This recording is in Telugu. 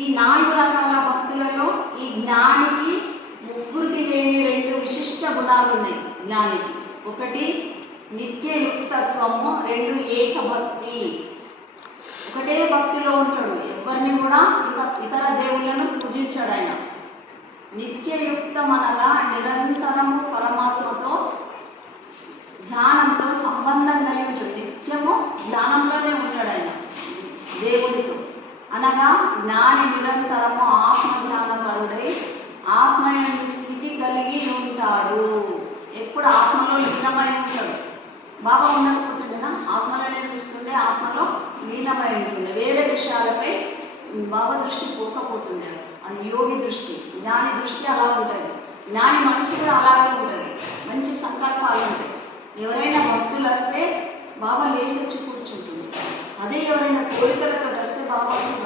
ఈ 4 రకాల భక్తులలో ఈ జ్ఞానికి ముగ్గురికి లేని 2 విశిష్ట గుణాలు ఉన్నాయి. జ్ఞానికి ఒకటి నిత్యయుక్తత్వము, 2 ఏకభక్తి. ఒకటే భక్తిలో ఉంటాడు, ఎవరిని కూడా ఇతర దేవుళ్ళను పూజించాడు ఆయన. నిత్యయుక్తం అనగా నిరంతరము పరమాత్మతో ధ్యానంతో సంబంధం కలిగి ఉంటాడు. నిత్యము ధ్యానంలోనే ఉంటాడు ఆయన దేవుడితో. అనగా జ్ఞాని నిరంతరము ఆత్మ ధ్యానపరుడై ఆత్మయందు స్థితి కలిగి ఉంటాడు. ఎప్పుడు ఆత్మలో లీనమై ఉంటాడు. బాబా ఉండకపోతుండేనా? ఆత్మలోనే చూస్తుండే, ఆత్మలో లీనమై ఉంటుండే. వేరే విషయాలపై బాబా దృష్టి పోకపోతుండే. అది యోగి దృష్టి. జ్ఞాని దృష్టి అలా ఉంటుంది. జ్ఞాని మనసు కూడా అలాగే ఉంటుంది. మంచి సంకల్పాలు ఉంటాయి. ఎవరైనా భక్తులు వస్తే బాబా లేచి వచ్చి కూర్చుంటుంది. అదే ఎవరైనా కోరికలతో వస్తే బాబా అసలు